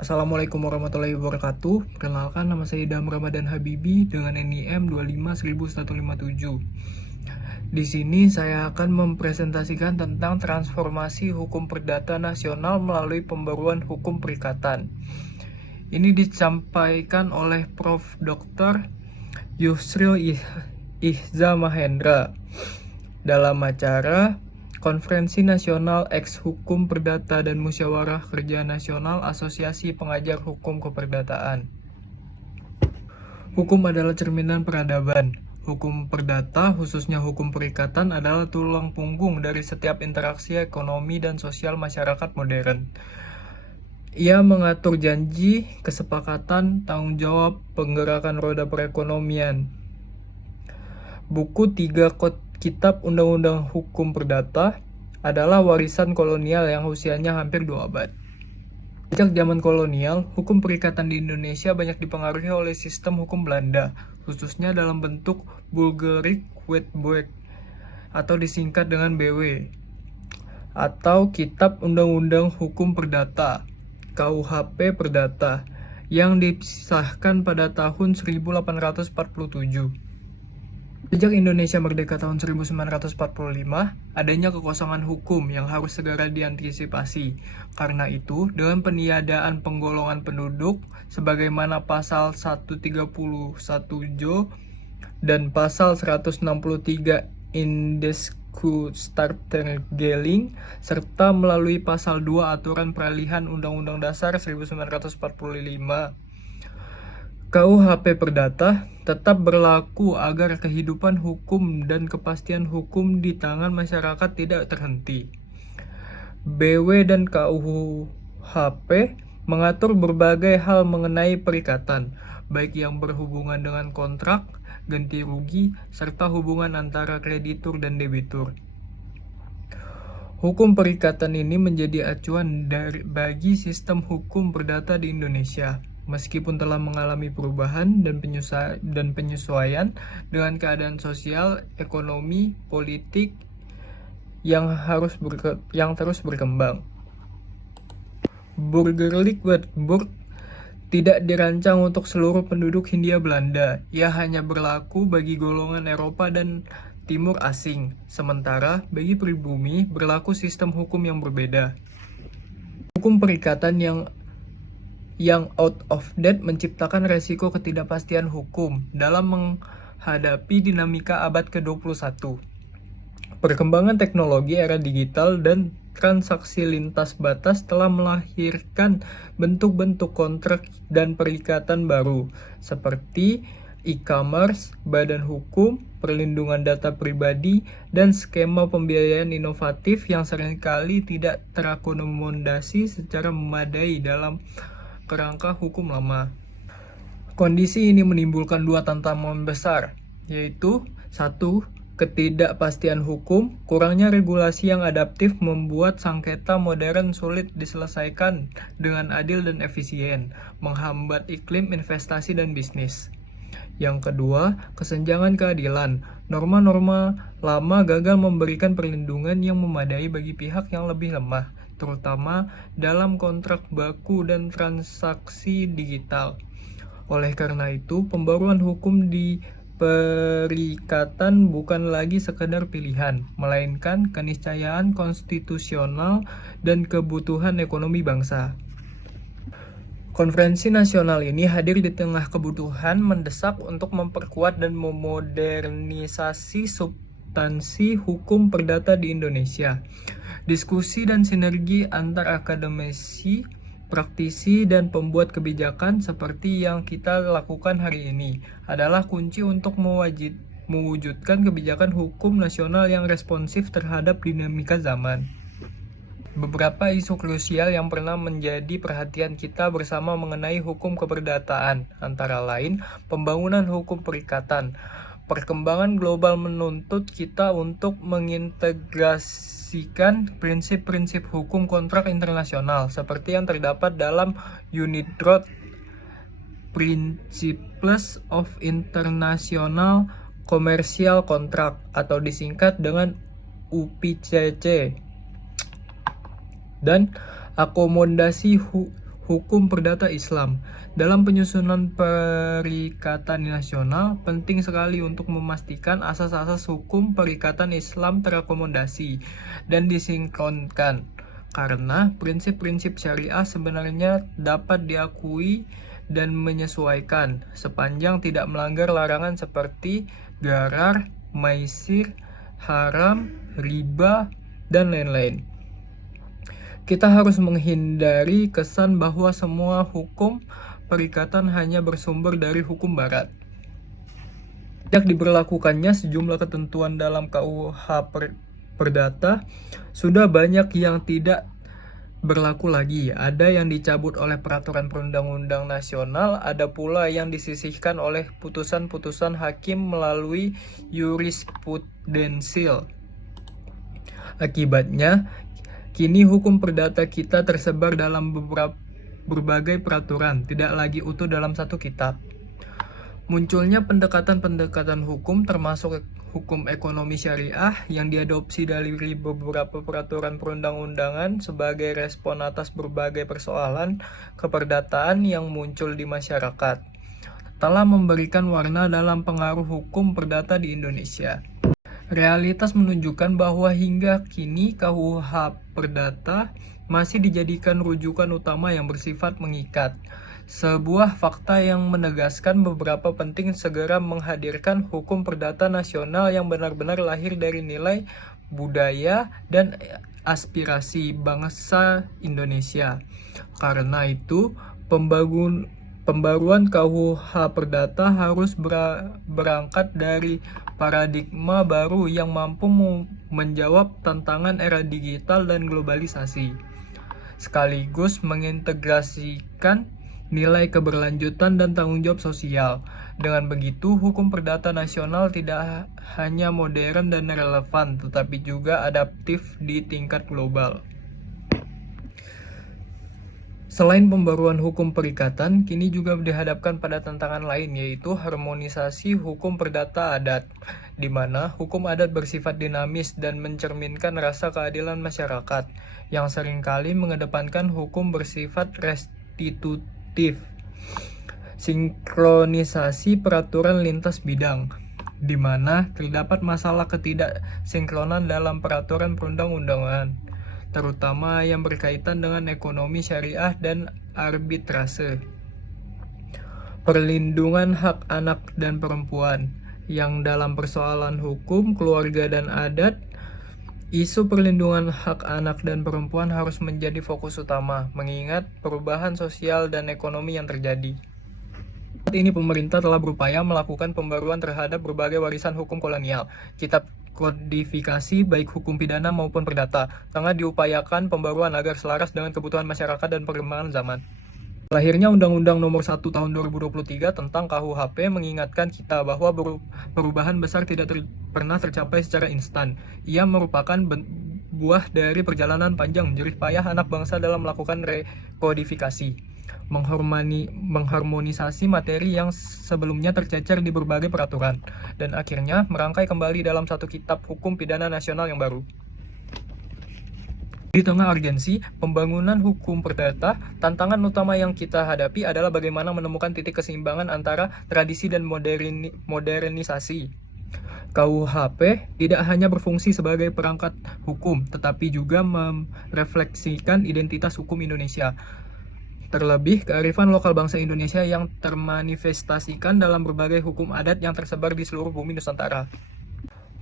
Assalamualaikum warahmatullahi wabarakatuh. Perkenalkan, nama saya Idham Ramadan Habibi dengan NIM 25.1157. Di sini saya akan mempresentasikan tentang transformasi hukum perdata nasional melalui pembaruan hukum perikatan. Ini disampaikan oleh Prof. Dr. Yusril Ihza Mahendra dalam acara Konferensi Nasional Eks Hukum Perdata dan Musyawarah Kerja Nasional Asosiasi Pengajar Hukum Keperdataan. Hukum adalah cerminan peradaban. Hukum perdata, khususnya hukum perikatan, adalah tulang punggung dari setiap interaksi ekonomi dan sosial masyarakat modern. Ia mengatur janji, kesepakatan, tanggung jawab, penggerakan roda perekonomian. Buku 3 Kitab Undang-Undang Hukum Perdata adalah warisan kolonial yang usianya hampir 2 abad. Sejak zaman kolonial, hukum perikatan di Indonesia banyak dipengaruhi oleh sistem hukum Belanda, khususnya dalam bentuk Burgerlijk Wetboek atau disingkat dengan BW, atau Kitab Undang-Undang Hukum Perdata, KUHP Perdata, yang disahkan pada tahun 1847. Sejak Indonesia merdeka tahun 1945, adanya kekosongan hukum yang harus segera diantisipasi. Karena itu, dengan peniadaan penggolongan penduduk, sebagaimana pasal 131Jo dan pasal 163 Indesku Startergeling, serta melalui pasal 2 Aturan Peralihan Undang-Undang Dasar 1945, KUHP Perdata tetap berlaku agar kehidupan hukum dan kepastian hukum di tangan masyarakat tidak terhenti. BW dan KUHP mengatur berbagai hal mengenai perikatan, baik yang berhubungan dengan kontrak, ganti rugi, serta hubungan antara kreditur dan debitur. Hukum perikatan ini menjadi acuan bagi sistem hukum perdata di Indonesia. Meskipun telah mengalami perubahan dan penyesuaian dengan keadaan sosial, ekonomi, politik yang terus berkembang. Burgerlijk Wetboek tidak dirancang untuk seluruh penduduk Hindia Belanda. Ia hanya berlaku bagi golongan Eropa dan Timur asing. Sementara bagi pribumi berlaku sistem hukum yang berbeda. Hukum perikatan yang out of date menciptakan resiko ketidakpastian hukum dalam menghadapi dinamika abad ke-21. Perkembangan teknologi era digital dan transaksi lintas batas telah melahirkan bentuk-bentuk kontrak dan perikatan baru, seperti e-commerce, badan hukum, perlindungan data pribadi, dan skema pembiayaan inovatif yang seringkali tidak terakomodasi secara memadai dalam kerangka hukum lama. Kondisi ini menimbulkan 2 tantangan besar, yaitu 1. Ketidakpastian hukum. Kurangnya regulasi yang adaptif membuat sengketa modern sulit diselesaikan dengan adil dan efisien, menghambat iklim investasi dan bisnis. Yang kedua, kesenjangan keadilan. Norma-norma lama gagal memberikan perlindungan yang memadai bagi pihak yang lebih lemah, terutama dalam kontrak baku dan transaksi digital. Oleh karena itu, pembaruan hukum di perikatan bukan lagi sekedar pilihan, melainkan keniscayaan konstitusional dan kebutuhan ekonomi bangsa. Konferensi nasional ini hadir di tengah kebutuhan mendesak untuk memperkuat dan memodernisasi substansi hukum perdata di Indonesia. Diskusi dan sinergi antar akademisi, praktisi, dan pembuat kebijakan seperti yang kita lakukan hari ini adalah kunci untuk mewujudkan kebijakan hukum nasional yang responsif terhadap dinamika zaman. Beberapa isu krusial yang pernah menjadi perhatian kita bersama mengenai hukum keperdataan, antara lain pembangunan hukum perikatan. Perkembangan global menuntut kita untuk mengintegrasikan prinsip-prinsip hukum kontrak internasional seperti yang terdapat dalam UNIDROIT, Principles of International Commercial Contract atau disingkat dengan UPCC, dan akomodasi hukum perdata Islam. Dalam penyusunan perikatan nasional, penting sekali untuk memastikan asas-asas hukum perikatan Islam terakomodasi dan disinkronkan. Karena prinsip-prinsip syariah sebenarnya dapat diakui dan menyesuaikan sepanjang tidak melanggar larangan seperti gharar, maisir, haram, riba, dan lain-lain. Kita harus menghindari kesan bahwa semua hukum perikatan hanya bersumber dari hukum barat. Sejak diberlakukannya sejumlah ketentuan dalam KUH Perdata, sudah banyak yang tidak berlaku lagi. Ada yang dicabut oleh peraturan perundang-undang nasional, ada pula yang disisihkan oleh putusan-putusan hakim melalui jurisprudensial. Akibatnya, kini hukum perdata kita tersebar dalam berbagai peraturan, tidak lagi utuh dalam satu kitab. Munculnya pendekatan-pendekatan hukum termasuk hukum ekonomi syariah yang diadopsi dari beberapa peraturan perundang-undangan sebagai respon atas berbagai persoalan keperdataan yang muncul di masyarakat, telah memberikan warna dalam pengaruh hukum perdata di Indonesia. Realitas menunjukkan bahwa hingga kini KUH Perdata masih dijadikan rujukan utama yang bersifat mengikat. Sebuah fakta yang menegaskan beberapa penting segera menghadirkan hukum perdata nasional yang benar-benar lahir dari nilai, budaya, dan aspirasi bangsa Indonesia. Karena itu, pembaruan KUH Perdata harus berangkat dari paradigma baru yang mampu menjawab tantangan era digital dan globalisasi, sekaligus mengintegrasikan nilai keberlanjutan dan tanggung jawab sosial. Dengan begitu, hukum perdata nasional tidak hanya modern dan relevan, tetapi juga adaptif di tingkat global. Selain pembaruan hukum perikatan, kini juga dihadapkan pada tantangan lain, yaitu harmonisasi hukum perdata adat, di mana hukum adat bersifat dinamis dan mencerminkan rasa keadilan masyarakat, yang seringkali mengedepankan hukum bersifat restitutif. Sinkronisasi peraturan lintas bidang, di mana terdapat masalah ketidaksinkronan dalam peraturan perundang-undangan, terutama yang berkaitan dengan ekonomi syariah dan arbitrase. Perlindungan hak anak dan perempuan, yang dalam persoalan hukum, keluarga, dan adat, isu perlindungan hak anak dan perempuan harus menjadi fokus utama, mengingat perubahan sosial dan ekonomi yang terjadi. Saat ini pemerintah telah berupaya melakukan pembaruan terhadap berbagai warisan hukum kolonial, kitab kodifikasi baik hukum pidana maupun perdata. Tengah diupayakan pembaruan agar selaras dengan kebutuhan masyarakat dan perkembangan zaman. Lahirnya Undang-Undang Nomor 1 Tahun 2023 tentang KUHP mengingatkan kita bahwa perubahan besar tidak pernah tercapai secara instan. Ia merupakan buah dari perjalanan panjang jerih payah anak bangsa dalam melakukan rekodifikasi, mengharmonisasi materi yang sebelumnya tercecer di berbagai peraturan, dan akhirnya merangkai kembali dalam satu kitab hukum pidana nasional yang baru. Di tengah urgensi pembangunan hukum perdata, tantangan utama yang kita hadapi adalah bagaimana menemukan titik keseimbangan antara tradisi dan modernisasi. KUHP tidak hanya berfungsi sebagai perangkat hukum, tetapi juga merefleksikan identitas hukum Indonesia. Terlebih, kearifan lokal bangsa Indonesia yang termanifestasikan dalam berbagai hukum adat yang tersebar di seluruh bumi Nusantara.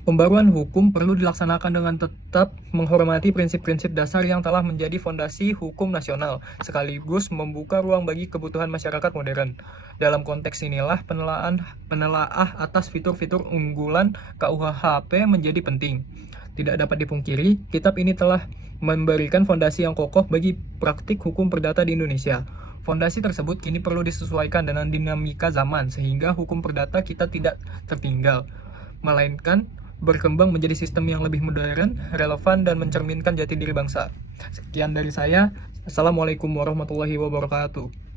Pembaruan hukum perlu dilaksanakan dengan tetap menghormati prinsip-prinsip dasar yang telah menjadi fondasi hukum nasional, sekaligus membuka ruang bagi kebutuhan masyarakat modern. Dalam konteks inilah penelaah atas fitur-fitur unggulan KUHP menjadi penting. Tidak dapat dipungkiri, kitab ini telah memberikan fondasi yang kokoh bagi praktik hukum perdata di Indonesia. Fondasi tersebut kini perlu disesuaikan dengan dinamika zaman, sehingga hukum perdata kita tidak tertinggal, melainkan berkembang menjadi sistem yang lebih modern, relevan, dan mencerminkan jati diri bangsa. Sekian dari saya. Assalamualaikum warahmatullahi wabarakatuh.